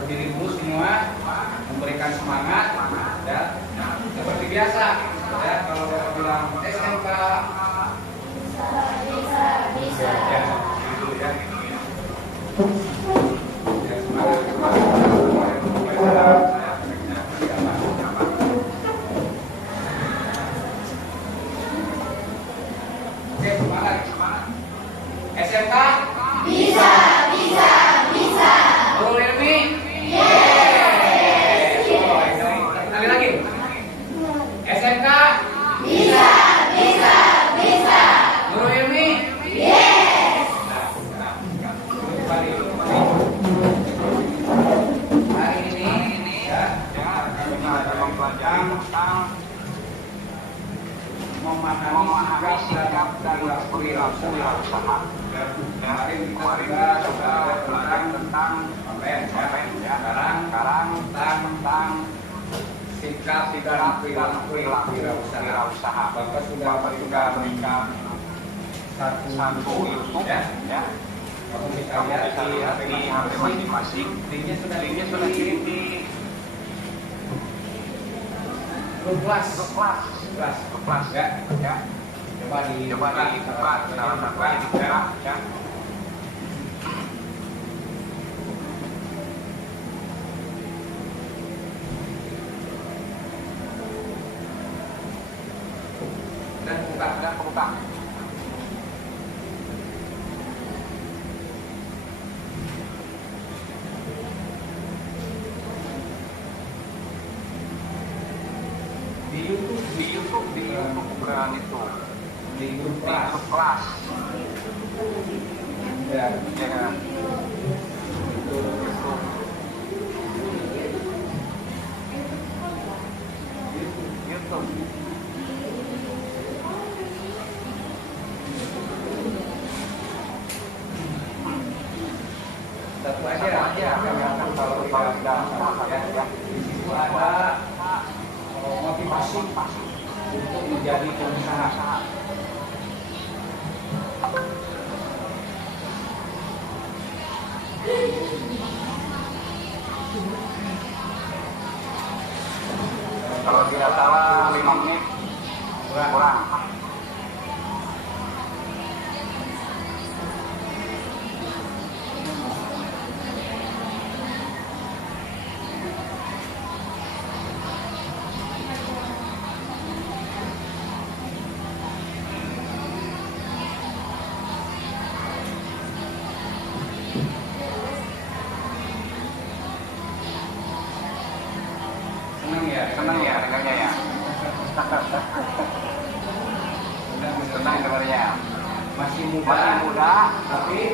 berdiri dulu semua, memberikan semangat, ya. Seperti biasa, ya. Kalau Bapak bilang SMK, bisa, ya, gitu ya. Ya, semangat. Oke, semangat. SMK Bisa, bisa, bisa. Nurul Ilmi. Yes. Oh, sekali lagi. SMK Bisa, bisa, bisa. Nurul Ilmi. Yes. Hari ini ya, kami akan mempelajari tentang memahami sikap dan perilaku wirausaha. Kemarin kita sudah belajar tentang ya, sekarang tentang sikap dan perilaku wirausaha. Bapak sudah berikan satu ilmu ya. Bapak bisa lihat di HP masing-masing. Linknya sudah kirim di grup kelas ya. Coba dibuka dalam apa yang dibuka ya. Dan buka. Di YouTube bukan itu. Di grup kelas. Ya. YouTube. Satu aja kelihatan kalau tidak salah ya. Di situ ada motivasi untuk menjadi pengusaha. Kalau tidak salah 5 menit kurang. Senang ya dengarnya ya. Senang dengarnya. Masih muda, tapi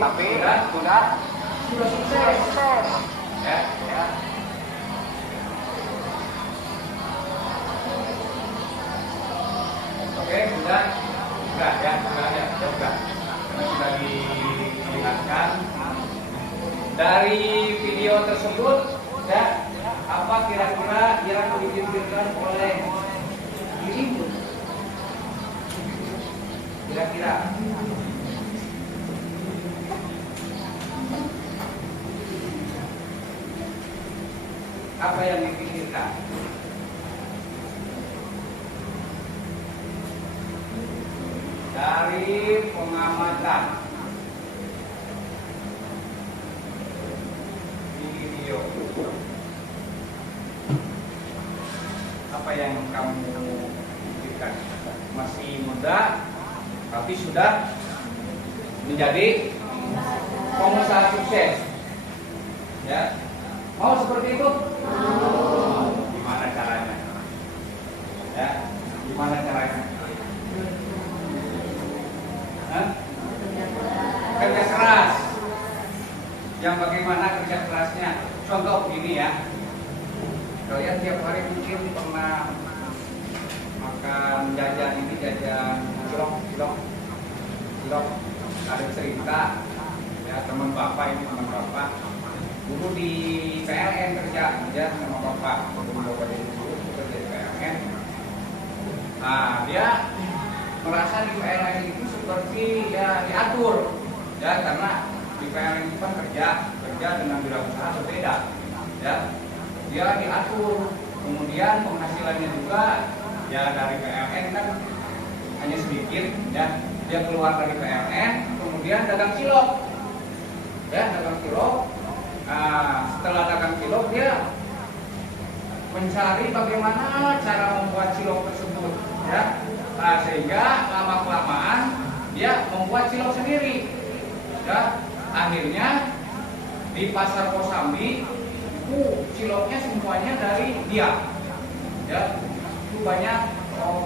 sudah sukses. Ya. Oke, sudah ya. Karena sudah dilihatkan dari video tersebut ya. Apa kira-kira yang dipikirkan oleh dirimu? Kira-kira apa yang dipikirkan? Dari pengamatan di video, apa yang kamu pikirkan? Masih muda, tapi sudah menjadi pengusaha sukses. Ya, mau seperti itu? Gimana caranya? Ya, gimana caranya? Kerja keras. Yang bagaimana kerja kerasnya? Contoh begini ya. Kalian tiap hari mungkin pernah makan jajan cilok. Ada cerita ya, teman bapak dulu di PLN kerja sama bapak dulu kerja di PLN. Nah, dia merasa di PLN itu seperti ya diatur ya, karena di PLN itu kan kerja dengan wirausaha berbeda ya, dia diatur. Kemudian penghasilannya juga ya dari PLN kan hanya sedikit, ya, dia keluar dari PLN, kemudian dagang cilok, ya, dagang cilok. Nah, setelah dagang cilok dia mencari bagaimana cara membuat cilok tersebut, ya. Nah, sehingga lama kelamaan dia membuat cilok sendiri, ya. Akhirnya di pasar Kosambi ciloknya semuanya dari dia, ya. Itu banyak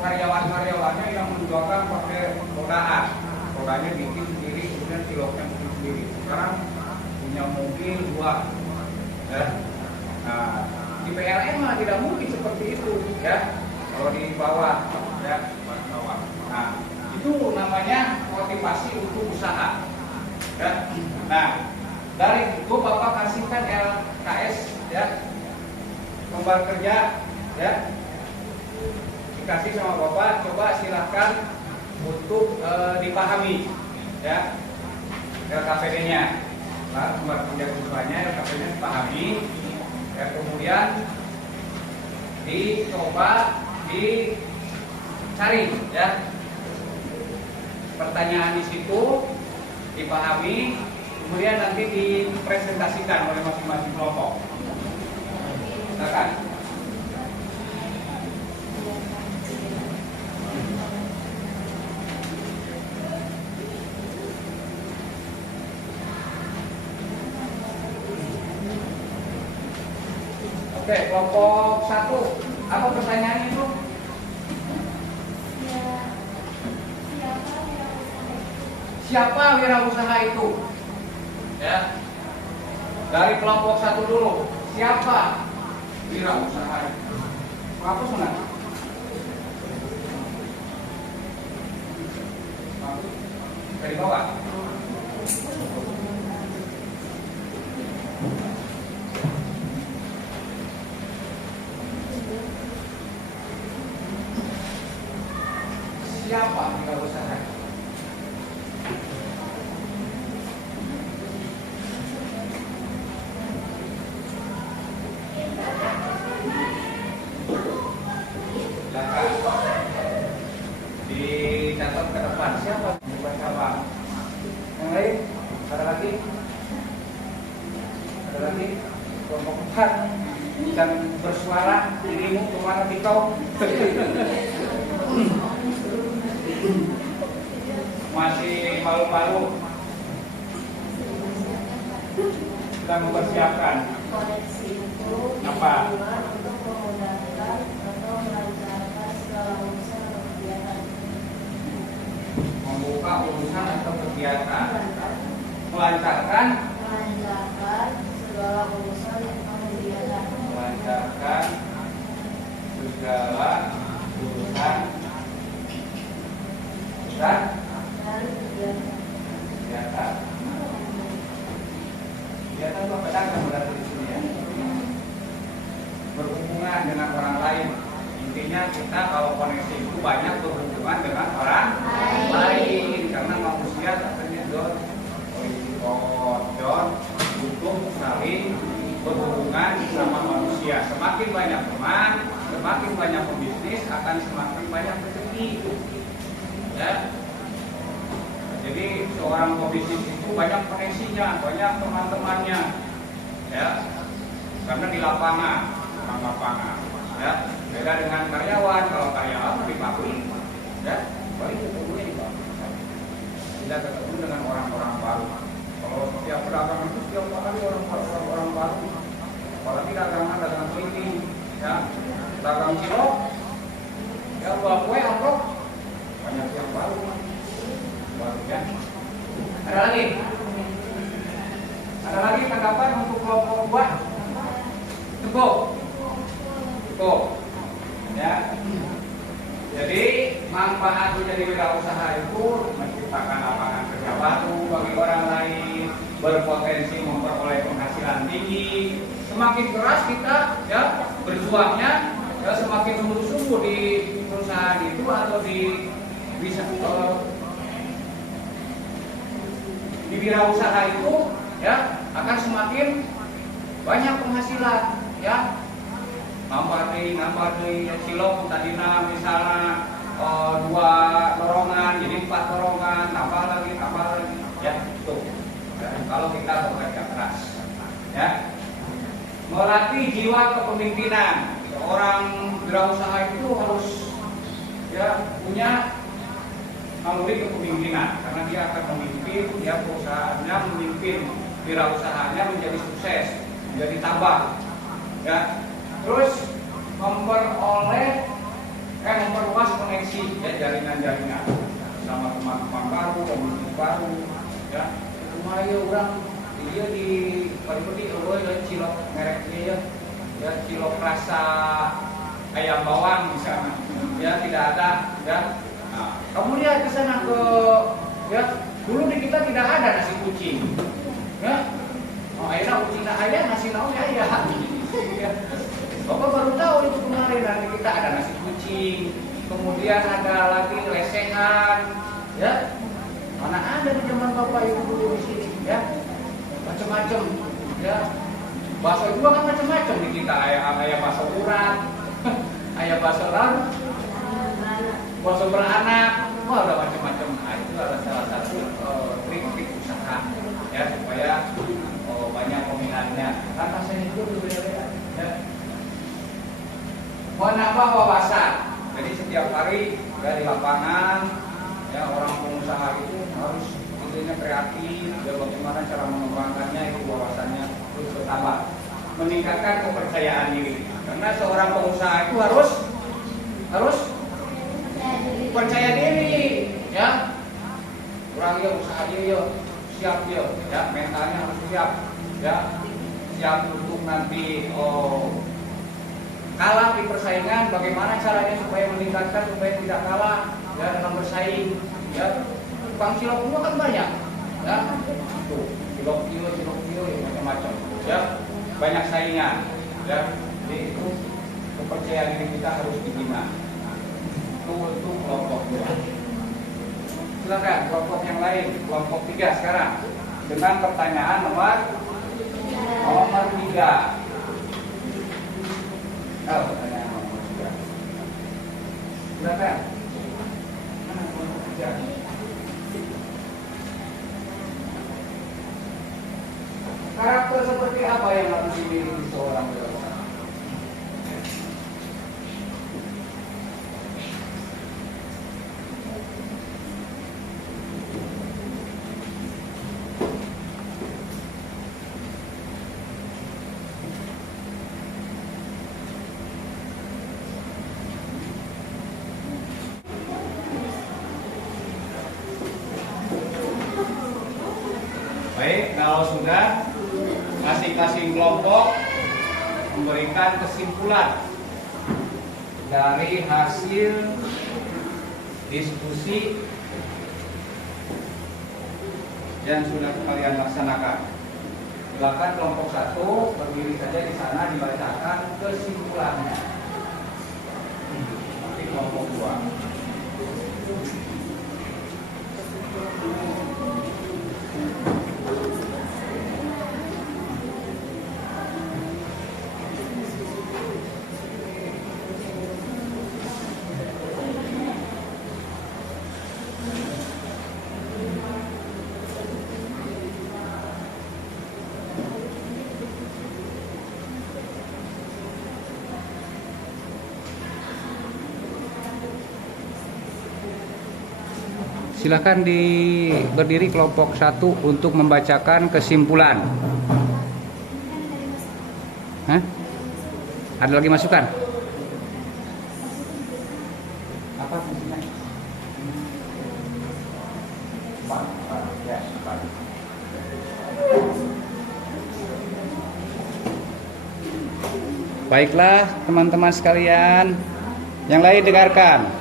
karyawan-karyawannya yang menjualkan pakai rodanya bikin sendiri, kemudian ciloknya bikin sendiri. Sekarang punya mobil 2, ya. Nah, di PLN mah tidak mungkin seperti itu, ya. Kalau di bawah, ya, bawah. Nah, itu namanya motivasi untuk usaha, ya. Nah, dari itu Bapak kasihkan LKS, ya, lembar kerja, ya, dikasih sama Bapak. Coba silahkan untuk dipahami, ya, LKPD-nya, lembar kerja siswanya, LKPD-nya dipahami, ya. Kemudian dicoba dicari, ya, pertanyaan di situ dipahami, kemudian nanti dipresentasikan oleh masing-masing kelompok. Silakan. Oke, kelompok 1. Apa pertanyaannya itu? Siapa wirausaha itu? Ya. Dari kelompok 1 dulu. Siapa wirausaha itu? Apa sunat? Dari bawah. Siapa wirausaha itu? Dicatat ke depan. Siapa? Bukan siapa. Yang lain? Ada lagi? Ada lagi? Kelompok 4. Jangan bersuara. Dirimu kemana pikau? Masih malu-malu. Sedang mempersiapkan. Apa? Membuka urusan atau kegiatan, melancarkan segala urusan atau kegiatan, melancarkan segala urusan dan kegiatan. Kegiatan itu pedagang berarti di sini, ya. Berhubungan dengan orang lain. Intinya kita kalau koneksi itu banyak berhubungan dengan orang lain, karena manusia katanya John butuh saling berhubungan sama manusia. Semakin banyak teman, semakin banyak pembisnis, akan semakin banyak rezeki, ya. Jadi seorang pembisnis itu banyak koneksinya, banyak teman-temannya, ya, karena di lapangan, ya. Beda dengan karyawan. Kalau karyawan di pabrik, ya, paling ketemunya di pabrik, tidak ketemu dengan orang-orang baru. Kalau setiap pedagang itu setiap hari orang baru, apalagi dagangan keliling, ya, dagang cilok, ya, buah kue, amplop, banyak yang baru, ya. Ada lagi? Ada lagi tanggapan untuk kelompok 2? Cukup. Ya. Jadi manfaat menjadi wirausaha itu menciptakan lapangan kerja baru bagi orang lain, berpotensi memperoleh penghasilan tinggi. Semakin keras kita, ya, berjuangnya, ya, semakin sungguh-sungguh di perusahaan itu atau di wirausaha itu, ya, akan semakin banyak penghasilan, ya. Nambah deui cilok tadina misalnya 2 lowongan jadi 4 lowongan, tambah lagi, ya itu. Ya, kalau kita bekerja keras, ya. Melatih jiwa kepemimpinan. Orang wirausaha itu harus ya punya naluri kepemimpinan karena dia akan memimpin ya perusahaannya, memimpin wirausahanya menjadi sukses, menjadi tabah, ya. Terus memperluas koneksi ya, jaringan-jaringan sama teman-teman baru, komunitas baru, ya. Kemarin orang dia di Palipudi ya cilok mereknya ya cilok rasa ayam bawang misalnya, ya tidak ada, ya. Nah, kamu lihat ke sana ya dulu di kita tidak ada nasi kucing, ya. Oh, akhirnya kucing ayam nasi naon ya. Bapak baru tahu itu kemarin nanti kita ada nasi kucing, kemudian ada lagi lesehan, ya. Mana ada di zaman bapak ibu dulu di sini, ya. Macam-macam, ya. Bakso juga kan macam-macam di kita, ayam bakso urat, ayam bakso lalu, bakso beranak, wah ada macam-macam. Nah, itu adalah salah satu trik-trik usaha, ya supaya banyak peminatnya. Kan rasanya itu berbeda-beda, ya. Menambah wawasan. Jadi setiap hari ya di lapangan, ya orang pengusaha itu harus intinya kreatif, ya bagaimana cara mengembangkannya itu wawasannya terus bertambah, meningkatkan kepercayaan diri. Karena seorang pengusaha itu harus percaya diri, ya. Orang dia usaha dia siap dia, ya mentalnya harus siap, ya siap untuk nanti kalah di persaingan. Bagaimana caranya supaya meningkatkan supaya tidak kalah ya dalam bersaing, ya. Tukang cilok juga kan banyak, ya. Tuh, cilok kio ya macam-macam, ya. Banyak saingan, ya. Jadi itu kepercayaan diri kita harus dibina. Itu untuk kelompok 2. Silakan kelompok yang lain, kelompok 3 sekarang dengan pertanyaan nomor 3. Pertanyaan nomor 3. Silakan. Mana nomor 3? Karakter seperti apa yang harus dimiliki seorang wirausaha? Baik, kalau sudah masing-masing kelompok memberikan kesimpulan dari hasil diskusi yang sudah kalian laksanakan. Silakan kelompok 1 berdiri saja di sana, dibacakan kesimpulannya. Nanti kelompok 2. Silakan berdiri kelompok 1 untuk membacakan kesimpulan. Hah? Ada lagi masukan? Apa fungsinya? Baiklah teman-teman sekalian, yang lain dengarkan.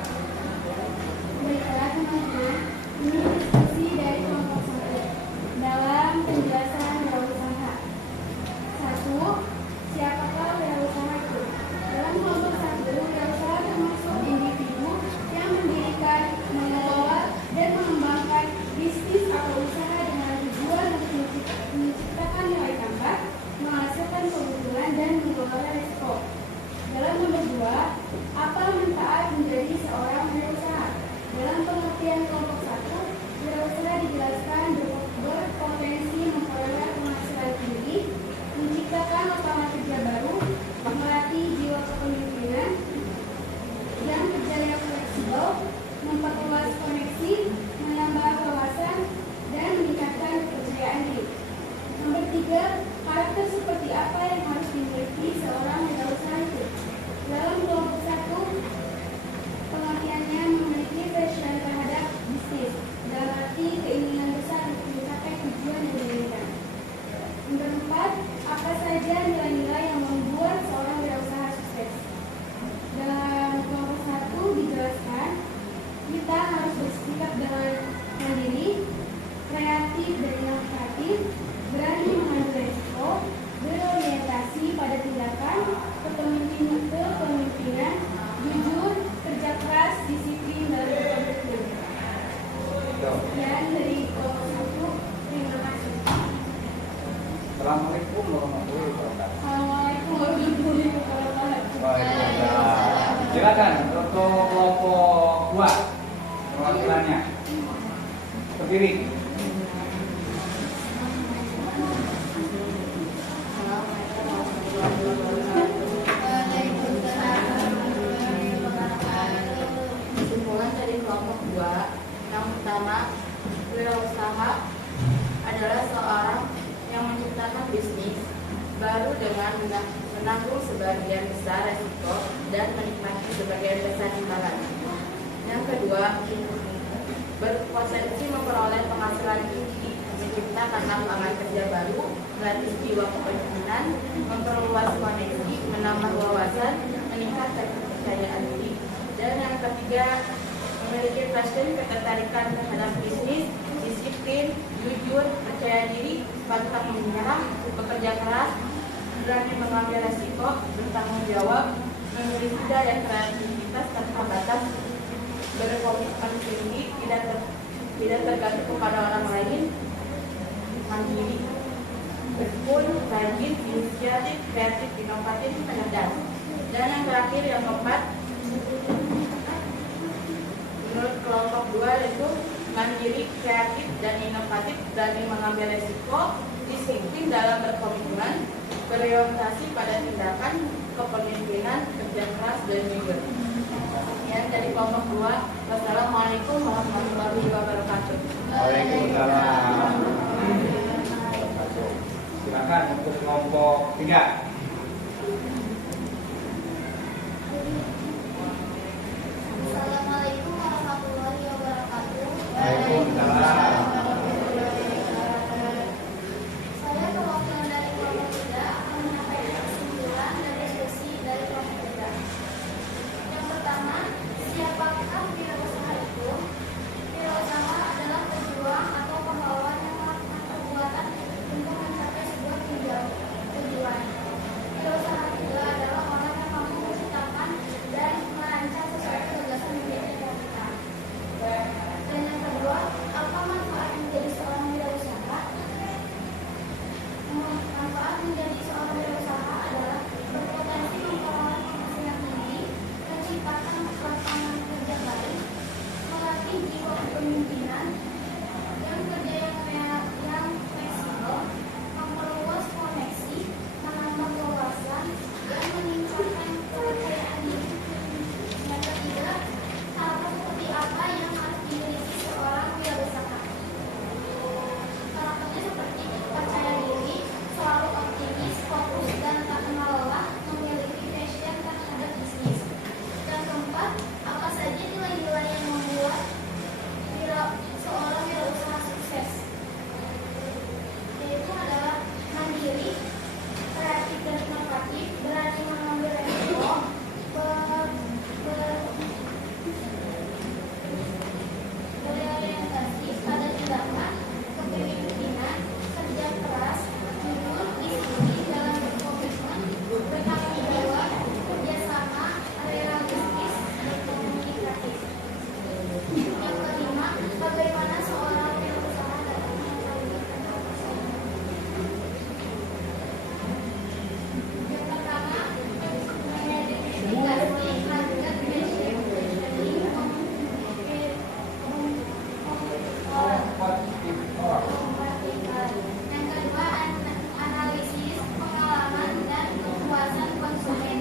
Menciptakan nilai tambah, menghasilkan keempat, apa saja nilai-nilai yang membuat seorang wirausaha sukses? Dalam kelompok 1 dijelaskan, kita harus bersikap dengan mandiri, kreatif dan inovatif, berani mengambil resiko, berorientasi pada tindakan, kepemimpinan, jujur, kerja keras, disiplin, dan berkomitmen. Sekian dari kelompok 1. Terima kasih. Assalamualaikum warahmatullahi wabarakatuh. Assalamualaikum warahmatullahi wabarakatuh. Waalaikumsalam. Silakan untuk kelompok 2 perwakilannya berdiri. Kesimpulan dari kelompok 2, yang pertama, wirausaha adalah seorang yang menciptakan bisnis baru dengan menanggung sebagian besar resiko dan menikmati sebagian besar imbalan. Yang kedua, berpotensi memperoleh penghasilan tinggi, menciptakan lapangan kerja baru, melatih jiwa kepemimpinan, memperluas koneksi, menambah wawasan, meningkatkan kepercayaan diri. Dan yang ketiga, memiliki passion, ketertarikan terhadap bisnis, disiplin, jujur, percaya diri, pantang menyerah, bekerja keras, berani mengambil resiko, bertanggung jawab, memiliki daya kreativitas tanpa batas, berkomitmen tinggi, tidak tergantung kepada orang lain, mandiri, berpun, rajin, inisiatif, kreatif, inovatif, cerdas. Dan yang terakhir, yang keempat, menurut kelompok 2 yaitu mandiri, kreatif, dan inovatif, berani mengambil resiko, disiplin dalam berkomitmen, berorientasi pada tindakan, kepemimpinan, kerja keras, dan jujur. Sekian dari kelompok 2. Wassalamualaikum warahmatullahi wabarakatuh. Waalaikumsalam. Silakan untuk kelompok 3. Assalamualaikum warahmatullahi wabarakatuh. Waalaikumsalam. Saya perwakilan dari kelompok 3 akan menyampaikan kesimpulan dan diskusi dari kelompok 3. Yang pertama, siapakah wirausaha itu? Wirausaha adalah pejuang atau pahlawan yang melakukan perbuatan untuk mencapai sebuah tujuan. Wirausaha juga adalah orang yang mampu menciptakan dan merancang sesuatu gagasan menjadi realita. Dan yang kedua, apa manfaat menjadi seorang wirausaha? Manfaat menjadi seorang wirausaha adalah berpotensi memperoleh penghasilan tinggi, menciptakan lapangan kerja baru, melatih jiwa kepemimpinan, dan kerja yang fleksibel, memperluas koneksi, menambah wawasan, dan meningkatkan kepercayaan diri. Yang ketiga, karakter seperti apa yang harus dimiliki seorang wirausaha? Karakternya seperti percaya diri, selalu optimis, fokus, dan tak kenal lelah, memiliki passion terhadap bisnis. Yang keempat, apa saja nilai-nilai yang membuat seorang wirausaha sukses? Yaitu adalah mandiri, kreatif dan inovatif, berani mengambil resiko, berorientasi pada tindakan, kepemimpinan, kerja keras, jujur, disiplin dalam berkomitmen, bertanggung jawab, kerjasama, realistis, dan komunikatif. Yang kelima, bagaimana seorang wirausaha dapat mengembangkan profesinya? Yang pertama, mengidentifikasi harga passion, yang kedua, analisis pengalaman dan kepuasan konsumen.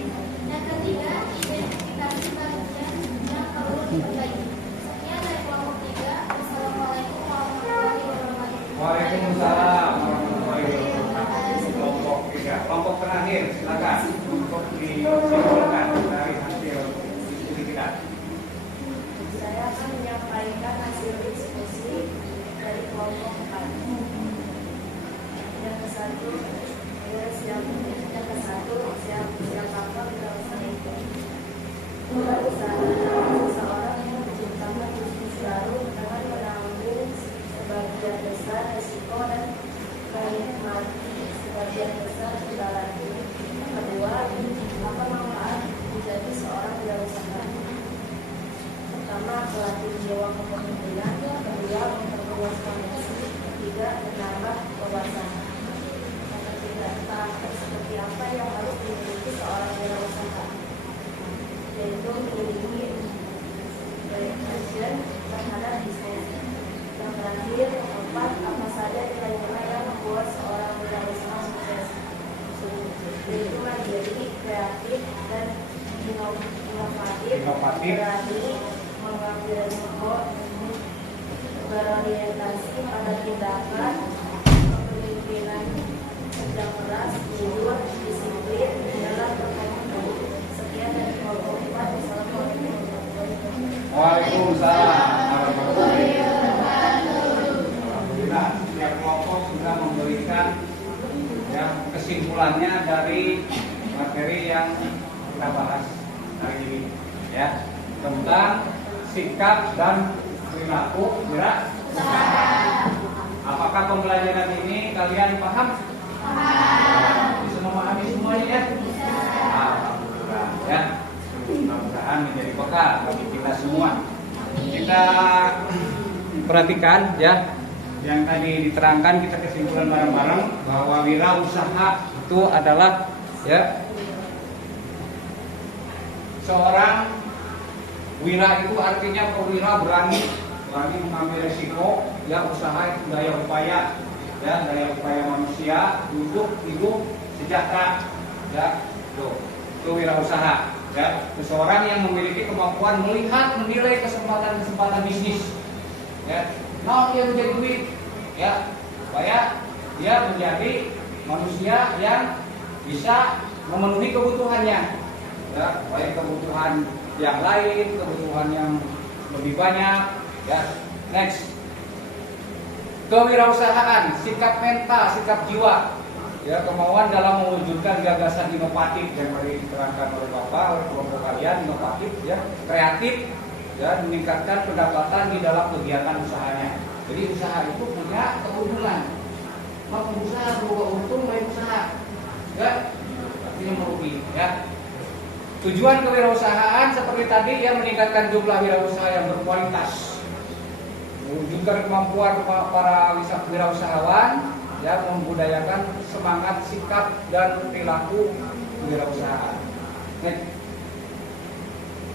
Yang ketiga, identifikasi bagian yang perlu diperbaiki. Sekian dari kelompok 3. Wassalamualaikum warahmatullahi wabarakatuh. Waalaikumsalam warahmatullahi wabarakatuh. Kelompok 3. Kelompok terakhir, silakan untuk disimpulkan dari hasil diskusi kita. Saya akan menyampaikan hasil diskusi dari kelompok 4. Yang ke-1, besar kendalanya. Yang kedua, apa manfaat menjadi seorang wirausaha? Pertama, melatih jiwa kepemimpinan. Kedua, memperluas koneksi. Ketiga, menambah wawasan. Yang ketiga, karakter seperti apa yang harus dimiliki seorang wirausaha? Yaitu memiliki passion terhadap bisnis. Yang terakhir, keempat, apa saja nilai-nilai yang membuat seorang wirausaha sukses? Yaitu mandiri, kreatif, dan inovatif, berani mengambil risiko, berorientasi pada tindakan, kepemimpinan kerja keras, jujur, disiplin dalam berkomunikasi. Sekian dari kelompok 4. Wassalamualaikum warahmatullahi wabarakatuh. Waalaikumsalam warahmatullahi wabarakatuh. Alhamdulillah, setiap kelompok sudah memberikan ya kesimpulannya dari materi yang kita bahas hari ini ya tentang sikap dan perilaku wirausaha. Apakah pembelajaran ini kalian paham? Bisa memahami semuanya ya? Alhamdulillah ya. Mudah-mudahan menjadi bekal bagi kita semua. Kita perhatikan ya yang tadi diterangkan, kita kesimpulan bareng-bareng bahwa wirausaha itu adalah ya seorang wira itu artinya perwira berani mengambil resiko ya, usaha itu daya upaya ya, daya upaya manusia untuk hidup sejahtera ya, itu wirausaha ya, seseorang yang memiliki kemampuan melihat menilai kesempatan bisnis ya, mau dia menjadi duit ya, supaya dia menjadi manusia yang bisa memenuhi kebutuhannya ya, baik kebutuhan yang lain, kebutuhan yang lebih banyak ya. Next, kewirausahaan, sikap mental, sikap jiwa ya, kemauan dalam mewujudkan gagasan inovatif yang diterangkan oleh Bapak, oleh kelompok kalian, inovatif ya, kreatif ya, meningkatkan pendapatan di dalam kegiatan usahanya. Jadi usaha itu punya keuntungan. Mau pengusaha berubah untung, baik usaha ya, artinya merugi ya. Tujuan kewirausahaan seperti tadi ya, meningkatkan jumlah wirausaha yang berkualitas, mewujudkan kemampuan para wirausahawan ya, membudayakan semangat, sikap dan perilaku wirausahaan.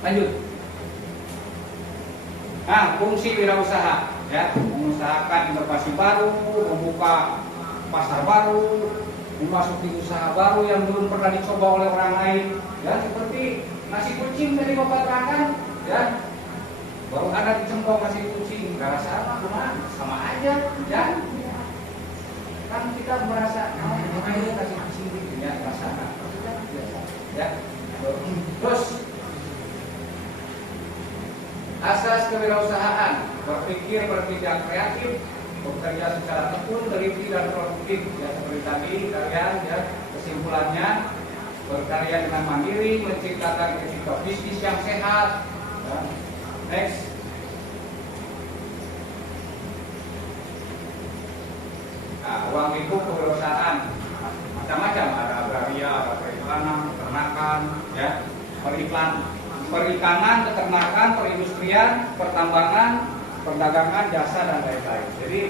Lanjut. Nah, fungsi wirausaha ya, mengusahakan inovasi baru, membuka pasar baru, memasuki usaha baru yang belum pernah dicoba oleh orang lain ya, seperti nasi kucing tadi Bapak terangkan ya, baru ada dicembong nasi kucing, nggak rasa apa, sama aja ya, kan kita merasa ini nasi kucing ya, rasa ya. Terus asas kewirausahaan, berpikir bertindak kreatif, bekerja secara tekun, teliti dan produktif ya, seperti tadi kalian ya, kesimpulannya berkarya dengan mandiri, menciptakan etika bisnis yang sehat ya. Next, nah, ruang lingkup kewirausahaan macam-macam, ada agraria, ada periklanan, peternakan ya, perikanan, peternakan, perindustrian, pertambangan, perdagangan, jasa dan lain-lain. Jadi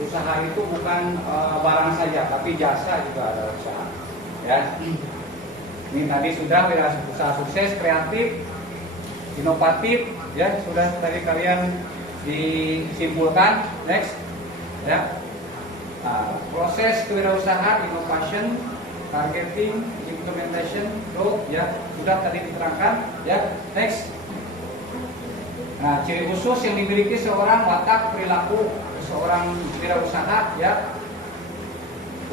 usaha itu bukan barang saja, tapi jasa juga ada usaha. Ya, ini tadi sudah usaha sukses, kreatif, inovatif, ya sudah tadi kalian disimpulkan. Next, ya, proses kewirausahaan, innovation, targeting, implementation, growth, ya sudah tadi diterangkan. Ya, next. Nah, ciri khusus yang dimiliki seorang watak perilaku seorang wirausaha ya.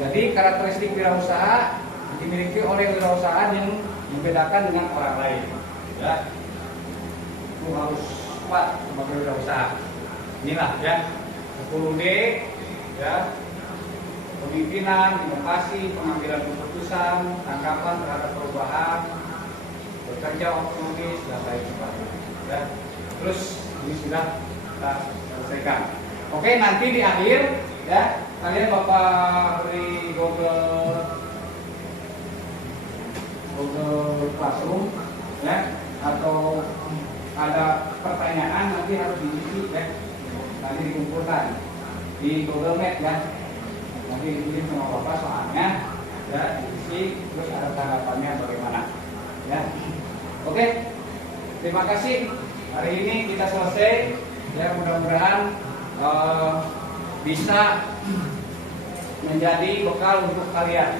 Jadi karakteristik wirausaha dimiliki oleh wirausahaan yang membedakan dengan orang lain. Ya, itu harus kuat sebagai wirausaha. Inilah ya 10D ya, pemimpinan, inovasi, pengambilan keputusan, tanggapan terhadap perubahan, bekerja otomatis dan lain sebagainya. Ya. Terus ini sudah kita selesaikan. Oke, nanti di akhir ya kalian Bapak beri Google ya, atau ada pertanyaan nanti harus diisi ya, nanti dikumpulkan di Google Meet ya, nanti dikirim sama Bapak soalnya ya, diisi terus ada tanggapannya bagaimana ya. Oke, terima kasih, hari ini kita selesai ya, mudah-mudahan bisa menjadi bekal untuk kalian.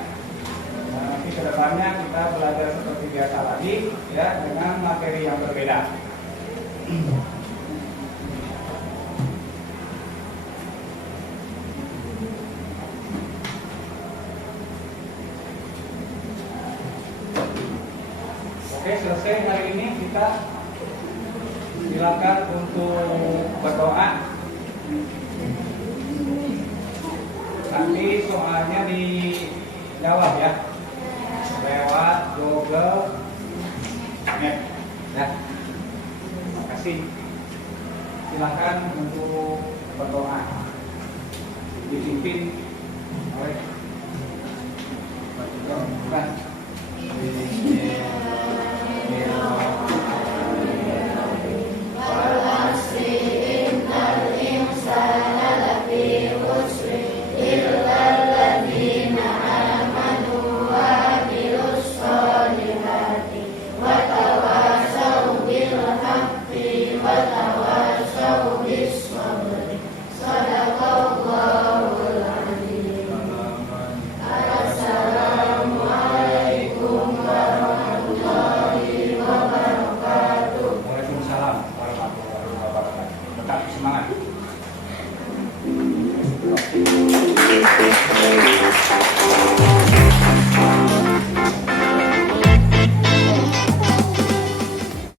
Nanti kedepannya kita belajar seperti biasa lagi ya, dengan materi yang berbeda. Oke, selesai hari ini, kita silakan untuk berdoa. Nanti soalnya dijawab ya lewat Google Meet ya. Terima kasih. Silakan untuk berdoa, dipimpin oleh Pak Tuhan. Watawasau bil haqqi watawasau bis